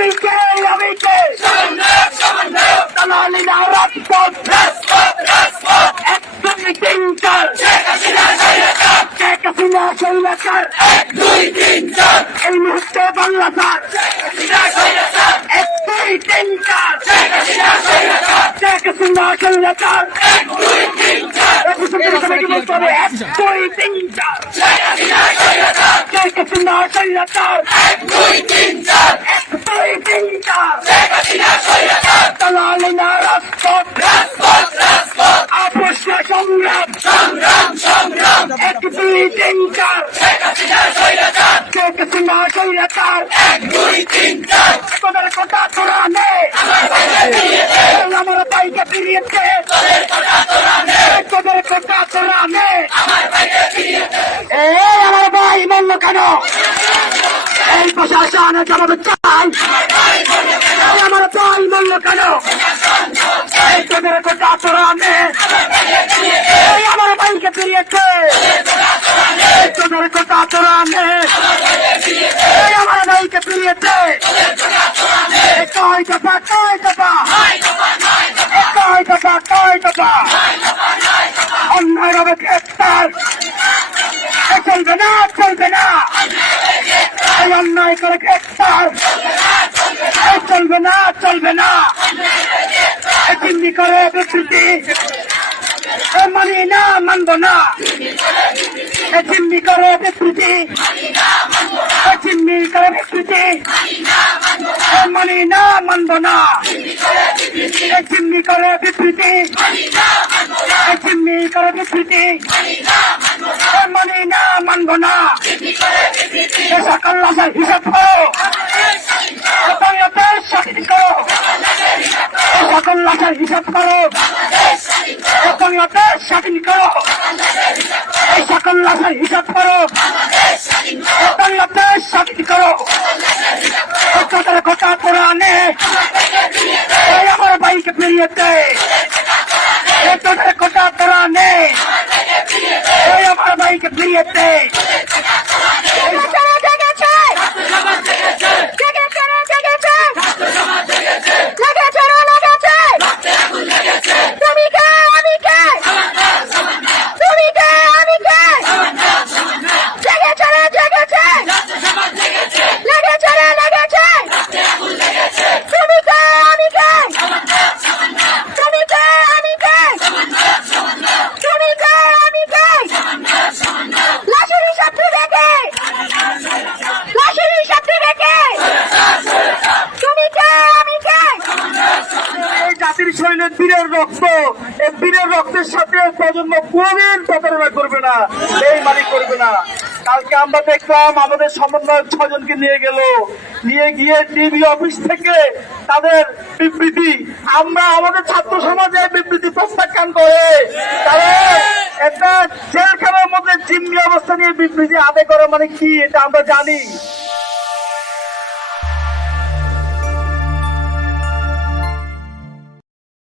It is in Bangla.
তুমি কে আমি কে দালালি না রাজপথ এক দুই তিন চার শেখ হাসিনা শৈলাচার এই মুহূর্তে বাংলা স্যার এক দুই তিন চার শেখ হাসিনা শৈলাচার এক দুই তিন চার এক দুই তিন চার শেখ হাসিনা শৈলাচার এক দুই তিন চার দালালি না রাজপথ আপোষ না সংগ্রাম এক দুই তিন চার শেখ হাসিনা শৈলাচার এক দুই তিন চার তোদের কথা তোরা নে আমার ভাইকে ফিরিয়েছে তোদের কথা তোরা নে আমার ভাই মূল্য কেন এই প্রশাসনের জবাব চাই আমার ভাই মূল্য কেন এই তোদের কথা তোরা নে আমার ভাইকে ফিরিয়েছে তোদের কথা তোরা নে আমার ভাইকে ফিরিয়েছে কয় দফা অন্যায় ভাবে গ্রেপ্তার চলবে না এই অন্যায় করে গ্রেপ্তার চলবে না চিন্নি করে বিবৃতি মানি না মানব না চিন্নি করে বিবৃতি মানি না মানব না চিন্নি করে বিবৃতি মানি না মানব না সকল লাশের হিসাব করো স্বাধীন করো সকল লাশের হিসাব করো স্বাধীন করো এই সকল লাশের হিসাব করো স্বাধীন করো তোদের কথা তোরা নে আমার ভাইকে ফিরিয়েছে তোদের কথা তোরা নে আমার ভাইকে ফিরিয়েছে শরীরের বীরের রক্ত এই বীরের রক্তের সাথে প্রজন্ম কোনদিন প্রতারণা করবে না, এই মানি করবে না। কালকে আমরা দেখলাম আমাদের সমন্বয়ক 6 জনকে নিয়ে গিয়ে ডিবি অফিস থেকে তাদের বিবৃতি, আমরা আমাদের ছাত্র সমাজের বিবৃতি প্রত্যাখ্যান করে তাদের একটা জেলখানার মধ্যে জিম্মি অবস্থা নিয়ে বিবৃতি আদায় করা মানে কি এটা আমরা জানি।